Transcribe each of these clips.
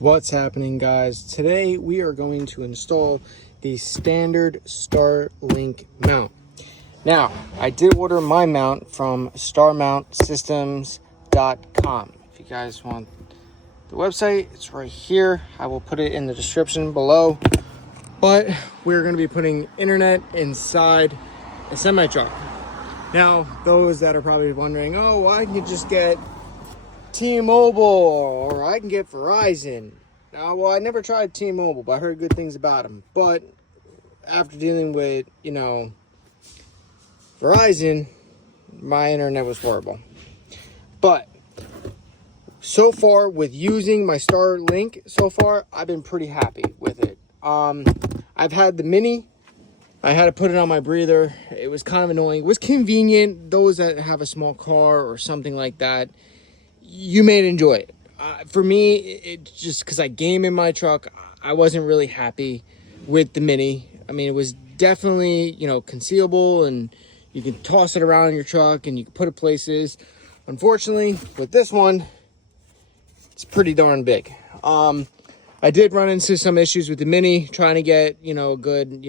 What's happening, guys? Today we are going to install the standard StarLink mount. Now, I did order my mount from starmountsystems.com. If you guys want the website, it's right here. I will put it in the description below. But we're going to be putting internet inside a semi-truck. Now, those that are probably wondering, oh, well, I can just get T-Mobile or I can get Verizon. Now, well, I never tried T-Mobile, but I heard good things about them. But after dealing with, Verizon, my internet was horrible. But so far with using my StarLink, I've been pretty happy with it. I've had the mini. I had to put it on my breather. It was kind of annoying. It was convenient. Those that have a small car or something like that, you may enjoy it. For me, it's just because I game in my truck, I wasn't really happy with the mini. I mean, it was definitely, concealable, and you can toss it around in your truck and you can put it places. Unfortunately, with this one, it's pretty darn big. I did run into some issues with the mini, trying to get, a good,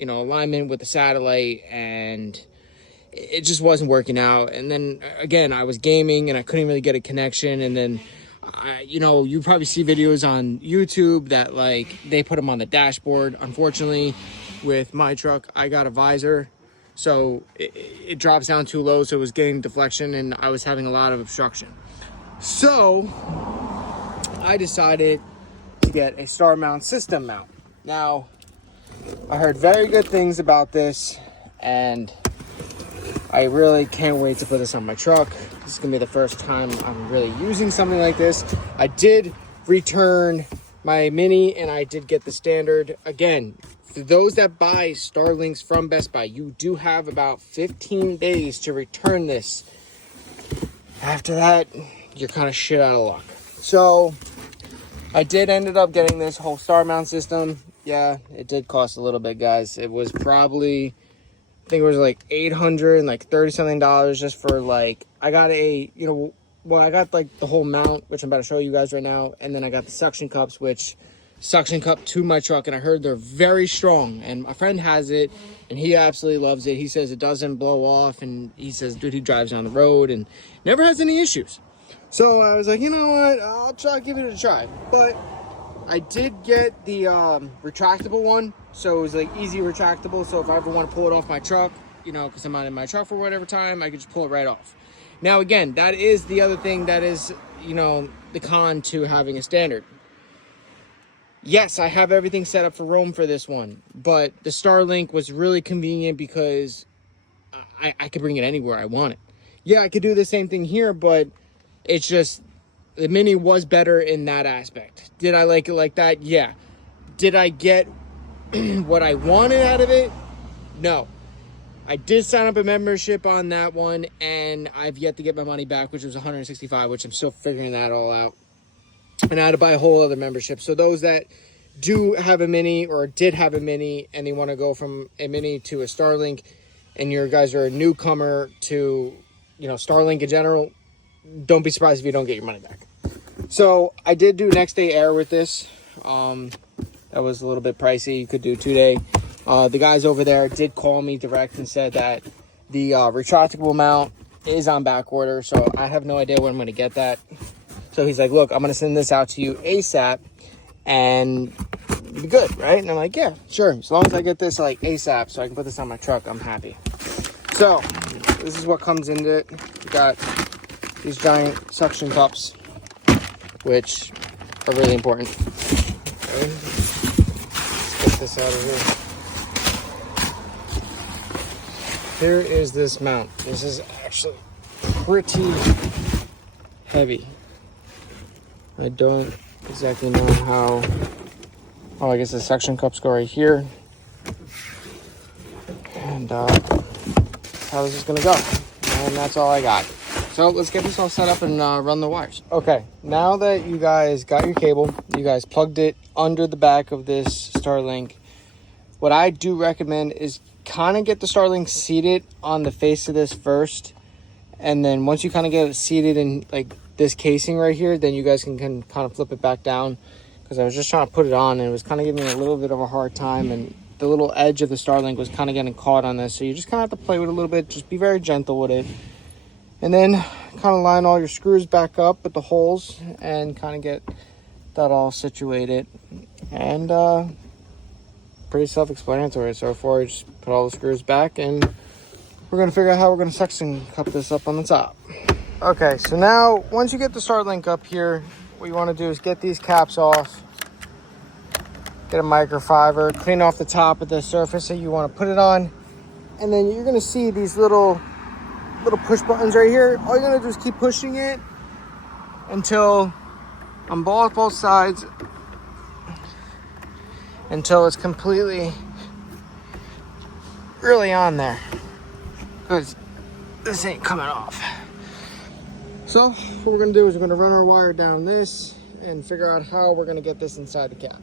alignment with the satellite, and it just wasn't working out. And then again, I was gaming and I couldn't really get a connection. And then, you probably see videos on YouTube that they put them on the dashboard. Unfortunately, with my truck, I got a visor, so it drops down too low. So it was getting deflection and I was having a lot of obstruction. So I decided to get a Star Mount system mount. Now, I heard very good things about this, and I really can't wait to put this on my truck. This is gonna be the first time I'm really using something like this. I did return my mini and I did get the standard. Again, for those that buy StarLinks from Best Buy, you do have about 15 days to return this. After that, you're kind of shit out of luck. So I did ended up getting this whole Star Mount system. Yeah, it did cost a little bit, guys. It was probably, I think it was like $830 something just for I got I got the whole mount, which I'm about to show you guys right now. And then I got the suction cups, which suction cup to my truck. And I heard they're very strong, and my friend has it and he absolutely loves it. He says it doesn't blow off, and he says, dude, he drives down the road and never has any issues. So I was like, you know what, I'll give it a try. But I did get the retractable one, so it was easy retractable. So if I ever want to pull it off my truck, because I'm not in my truck for whatever time, I could just pull it right off. Now again, that is the other thing that is, the con to having a standard. Yes, I have everything set up for Rome for this one, but the StarLink was really convenient because I could bring it anywhere I want it. Yeah, I could do the same thing here, but it's just, the mini was better in that aspect. Did I like it like that? Yeah. Did I get what I wanted out of it? No. I did sign up a membership on that one, and I've yet to get my money back, which was $165, which I'm still figuring that all out. And I had to buy a whole other membership. So those that do have a mini or did have a mini and they want to go from a mini to a StarLink, and you guys are a newcomer to, StarLink in general, don't be surprised if you don't get your money back. So I did do next day air with this. That was a little bit pricey. You could do 2-day. The guys over there did call me direct and said that the retractable mount is on back order. So I have no idea when I'm going to get that. So he's like, look, I'm going to send this out to you ASAP and you'll be good, right? And I'm like, yeah, sure. As long as I get this ASAP so I can put this on my truck, I'm happy. So this is what comes into it. You got these giant suction cups, which are really important. Okay. Get this out of here. Here is this mount. This is actually pretty heavy. I don't exactly know how. Oh, I guess the suction cups go right here. And how this is gonna go. And that's all I got. So let's get this all set up and run the wires. Okay, now that you guys got your cable, you guys plugged it under the back of this StarLink, what I do recommend is kind of get the StarLink seated on the face of this first. And then once you kind of get it seated and this casing right here, then you guys can kind of flip it back down, because I was just trying to put it on and it was kind of giving me a little bit of a hard time, and the little edge of the StarLink was kind of getting caught on this. So you just kind of have to play with it a little bit. Just be very gentle with it. And then kind of line all your screws back up with the holes and kind of get that all situated. And pretty self-explanatory. So far, just put all the screws back and we're going to figure out how we're going to suction cup this up on the top. Okay, so now once you get the StarLink up here, what you want to do is get these caps off. Get a microfiber, clean off the top of the surface that you want to put it on. And then you're going to see these little push buttons right here. All you're gonna do is keep pushing it until on both sides, until it's completely really on there, because this ain't coming off. So what we're gonna do is we're gonna run our wire down this and figure out how we're gonna get this inside the cap.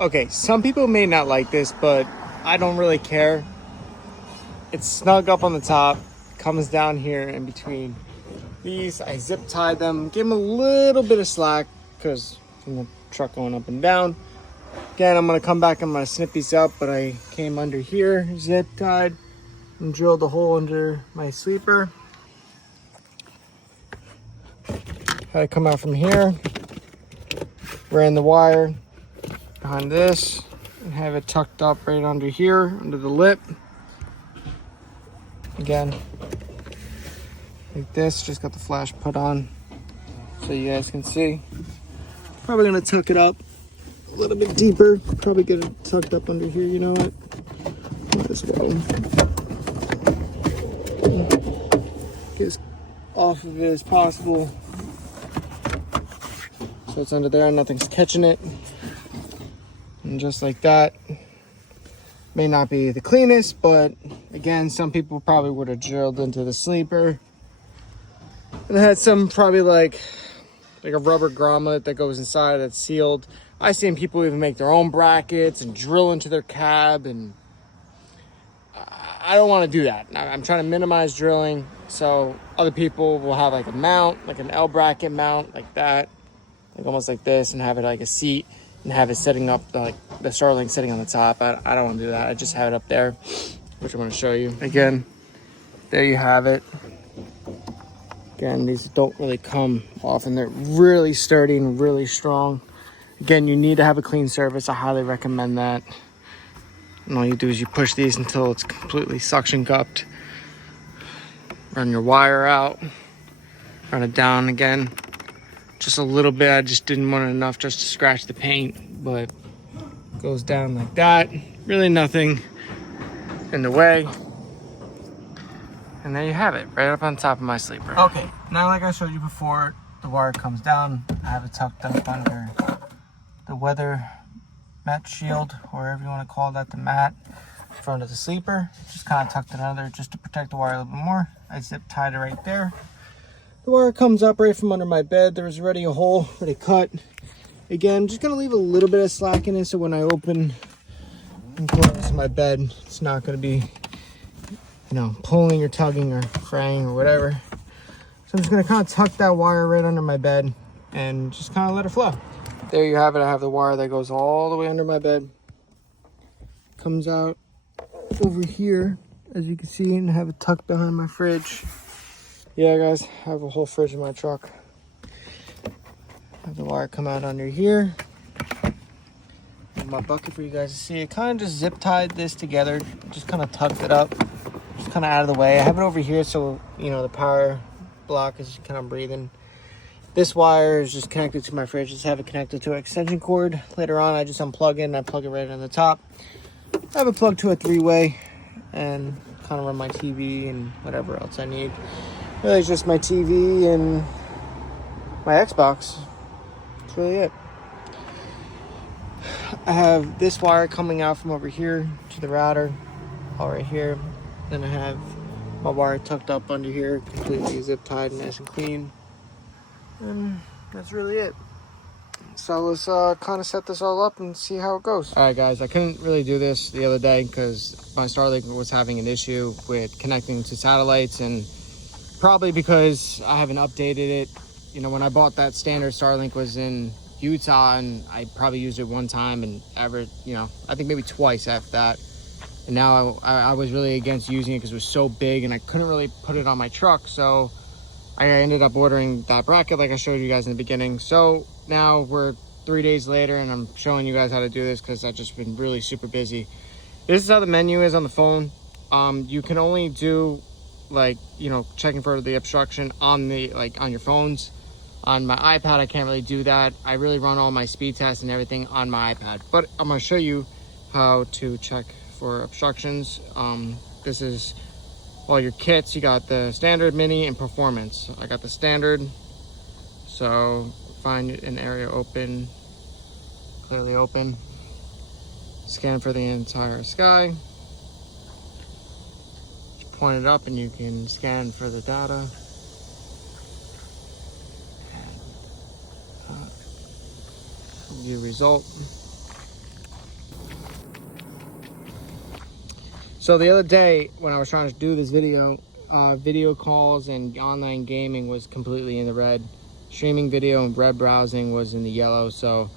Okay, some people may not like this, but I don't really care. It's snug up on the top, comes down here in between these. I zip tied them, give them a little bit of slack because from the truck going up and down. Again, I'm gonna come back, I'm gonna snip these up, but I came under here, zip tied, and drilled a hole under my sleeper. Had to come out from here, ran the wire behind this, and have it tucked up right under here, under the lip. Again, like this, just got the flash put on so you guys can see. Probably gonna tuck it up a little bit deeper, probably get it tucked up under here, you know what? This way. Get as off of it as possible. So it's under there, nothing's catching it. And just like that. May not be the cleanest, but again, some people probably would have drilled into the sleeper. And it had some probably like a rubber grommet that goes inside that's sealed. I've seen people even make their own brackets and drill into their cab, and I don't want to do that. I'm trying to minimize drilling, so other people will have like a mount, like an L bracket mount like that, like almost like this, and have it like a seat and have it setting up like the StarLink sitting on the top. I don't want to do that. I just have it up there, which I'm going to show you. Again, there you have it. Again, these don't really come off, and they're really sturdy and really strong. Again, you need to have a clean surface. I highly recommend that. And all you do is you push these until it's completely suction cupped. Run your wire out. Run it down again. Just a little bit. I just didn't want enough just to scratch the paint, but it goes down like that. Really nothing in the way. And there you have it, right up on top of my sleeper. Okay, now like I showed you before, the wire comes down. I have it tucked up under the weather mat shield, or whatever you want to call that, the mat in front of the sleeper. Just kind of tucked it under just to protect the wire a little bit more. I zip tied it right there. The wire comes up right from under my bed. There was already a hole already cut. Again, I'm just gonna leave a little bit of slack in it so when I open and close my bed, it's not gonna be, you know, pulling or tugging or fraying or whatever. So I'm just gonna kind of tuck that wire right under my bed and just kind of let it flow. There you have it. I have the wire that goes all the way under my bed. Comes out over here, as you can see, and I have it tucked behind my fridge. Yeah, guys, I have a whole fridge in my truck. I have the wire come out under here. And my bucket for you guys to see. I kind of just zip tied this together, just kind of tucked it up, just kind of out of the way. I have it over here so, you know, the power block is kind of breathing. This wire is just connected to my fridge. Just have it connected to an extension cord. Later on, I just unplug it and I plug it right on the top. I have it plugged to a 3-way and kind of run my TV and whatever else I need. Really, it's just my TV and my Xbox. That's really it. I have this wire coming out from over here to the router, all right here. Then I have my wire tucked up under here, completely zip tied and nice and clean. And that's really it. So let's kind of set this all up and see how it goes. All right, guys, I couldn't really do this the other day because my StarLink was having an issue with connecting to satellites, and probably because I haven't updated it. You know, when I bought that standard StarLink was in Utah, and I probably used it one time and ever, you know, I think maybe twice after that. And now I was really against using it because it was so big and I couldn't really put it on my truck. So I ended up ordering that bracket like I showed you guys in the beginning. So now we're 3 days later and I'm showing you guys how to do this because I've just been really super busy. This is how the menu is on the phone. You can only do, like, you know, checking for the obstruction on the, like, on your phones. On my iPad, I can't really do that. I really run all my speed tests and everything on my iPad. But I'm going to show you how to check for obstructions. This is all your kits. You got the standard, mini, and performance. I got the standard. So find an area open, clearly open. Scan for the entire sky. Just point it up and you can scan for the data. View result. So the other day when I was trying to do this video, video calls and online gaming was completely in the red. Streaming video and web browsing was in the yellow, so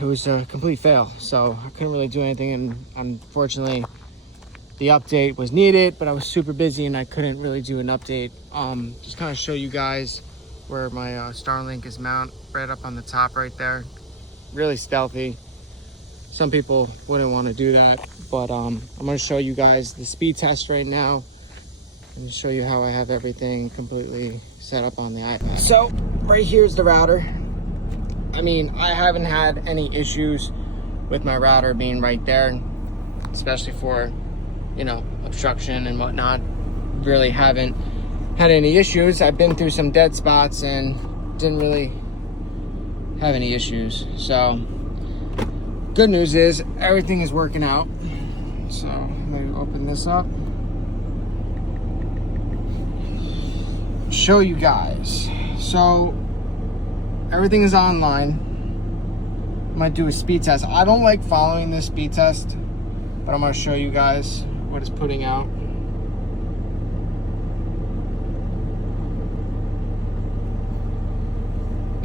it was a complete fail. So I couldn't really do anything, and unfortunately the update was needed, but I was super busy and I couldn't really do an update. Just kind of show you guys where my StarLink is mounted, right up on the top right there. Really stealthy. Some people wouldn't want to do that, but I'm going to show you guys the speed test right now and show you how I have everything completely set up on the iPad. So right here's the router. I mean, I haven't had any issues with my router being right there, especially for, you know, obstruction and whatnot. Really haven't had any issues. I've been through some dead spots and didn't really have any issues. So good news is everything is working out. So let me open this up, show you guys. So everything is online. I'm gonna do a speed test. I don't like following this speed test, but I'm gonna show you guys what it's putting out.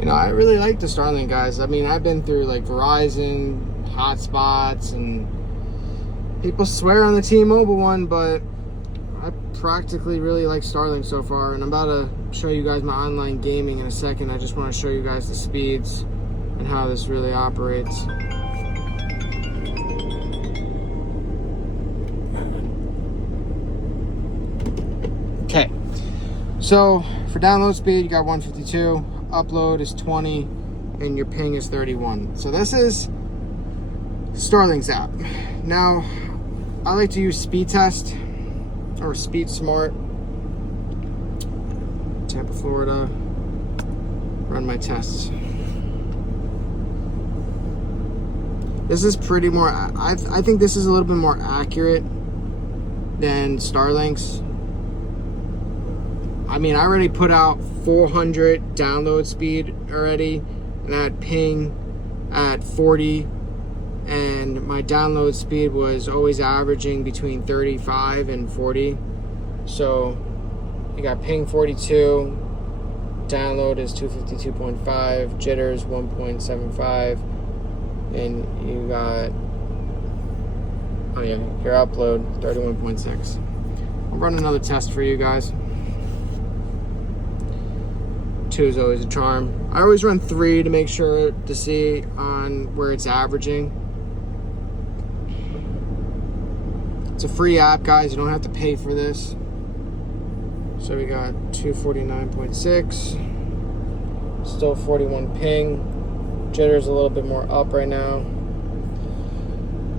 You know, I really like the StarLink, guys. I mean, I've been through like Verizon hotspots, and people swear on the T-Mobile one, but I practically really like StarLink so far. And I'm about to show you guys my online gaming in a second. I just want to show you guys the speeds and how this really operates. Okay, so for download speed, you got 152. Upload is 20 and your ping is 31. So this is StarLink's app. Now I like to use Speed Test or Speed Smart. Tampa, Florida. Run my tests. This is pretty more, I think this is a little bit more accurate than StarLink's. I mean, I already put out 400 download speed already, and I had ping at 40, and my download speed was always averaging between 35 and 40. So you got ping 42, download is 252.5, jitters 1.75, and you got, oh yeah, your upload 31.6. I'll run another test for you guys. 2 is always a charm. I always run 3 to make sure to see on where it's averaging. It's a free app, guys. You don't have to pay for this. So we got 249.6. Still 41 ping. Jitter's a little bit more up right now.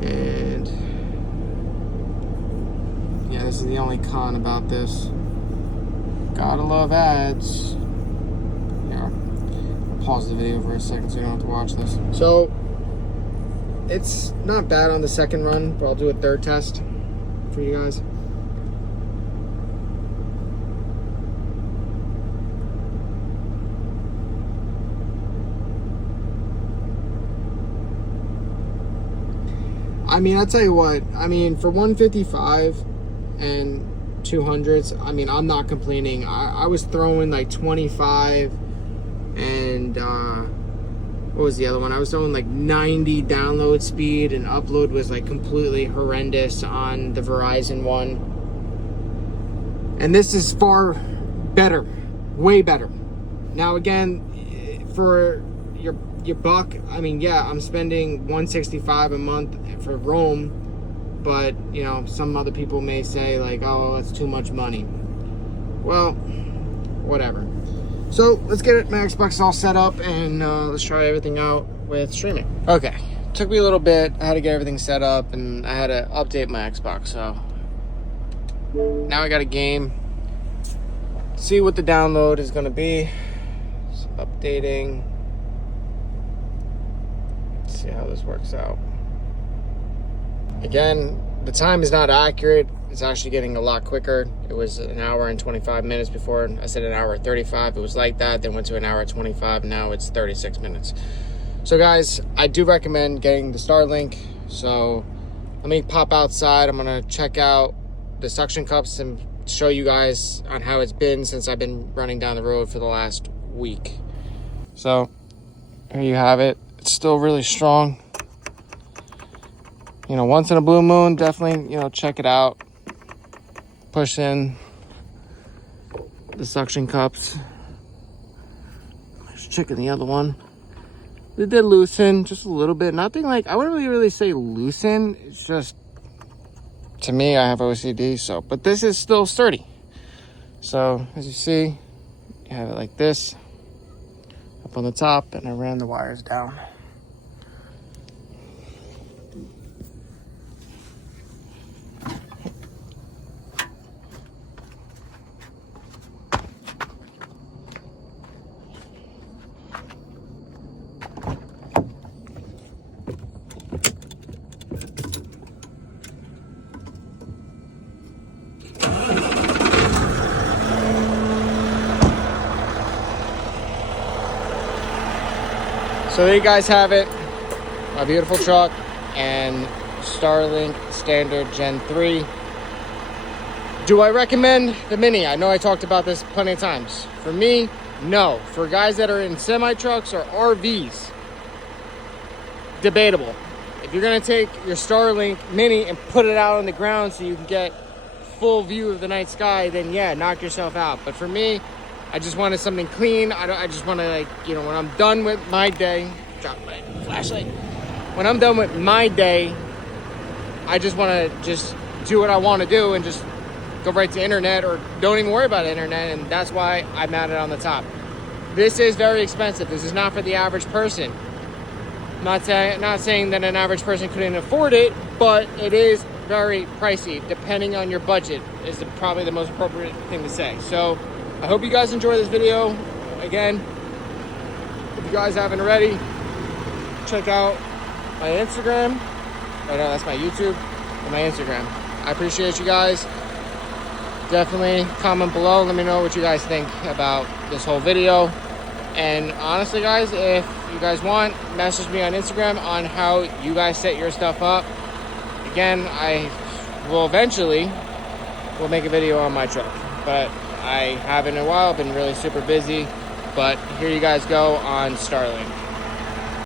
And yeah, this is the only con about this. Gotta love ads. Pause the video for a second so you don't have to watch this. So it's not bad on the second run, but I'll do a third test for you guys. I mean, I'll tell you what, I mean, for 155 and 200s. I mean, I'm not complaining. I was throwing like 25 and what was the other one? I was throwing like 90 download speed, and upload was like completely horrendous on the Verizon one. And this is far better, way better. Now again, for your buck, I mean, yeah, I'm spending $165 a month for roam, but you know, some other people may say like, oh, that's too much money. Well, whatever. So let's get my Xbox all set up, and let's try everything out with streaming. Okay, took me a little bit. I had to get everything set up, and I had to update my Xbox. So now I got a game. See what the download is going to be. Just updating. Let's see how this works out. Again, the time is not accurate. It's actually getting a lot quicker. It was an hour and 25 minutes before. I said an hour 35. It was like that. Then went to an hour 25. Now it's 36 minutes. So guys, I do recommend getting the StarLink. So let me pop outside. I'm going to check out the suction cups and show you guys on how it's been since I've been running down the road for the last week. So here you have it. It's still really strong. You know, once in a blue moon, definitely, you know, check it out. Push in the suction cups. Just checking the other one. They did loosen just a little bit. Nothing like, I wouldn't really say loosen. It's just, to me, I have OCD, so, but this is still sturdy. So, as you see, you have it like this, up on the top, and I ran the wires down. So there you guys have it, my beautiful truck and StarLink Standard Gen 3. Do I recommend the Mini? I know I talked about this plenty of times. For me, no. For guys that are in semi-trucks or RVs, debatable. If you're gonna take your StarLink Mini and put it out on the ground so you can get full view of the night sky, then yeah, knock yourself out. But for me, I just wanted something clean. I just want to, like, you know, when I'm done with my day, drop my flashlight. When I'm done with my day, I just want to just do what I want to do and just go right to internet, or don't even worry about the internet. And that's why I mounted it on the top. This is very expensive. This is not for the average person. Not saying that an average person couldn't afford it, but it is very pricey depending on your budget, is probably the most appropriate thing to say. So I hope you guys enjoy this video. Again, if you guys haven't already, check out my Instagram. Oh no, that's my YouTube and my Instagram. I appreciate you guys. Definitely comment below. Let me know what you guys think about this whole video. And honestly, guys, if you guys want, message me on Instagram on how you guys set your stuff up. Again, I will eventually make a video on my truck, but I haven't in a while. I've been really super busy, but here you guys go on StarLink.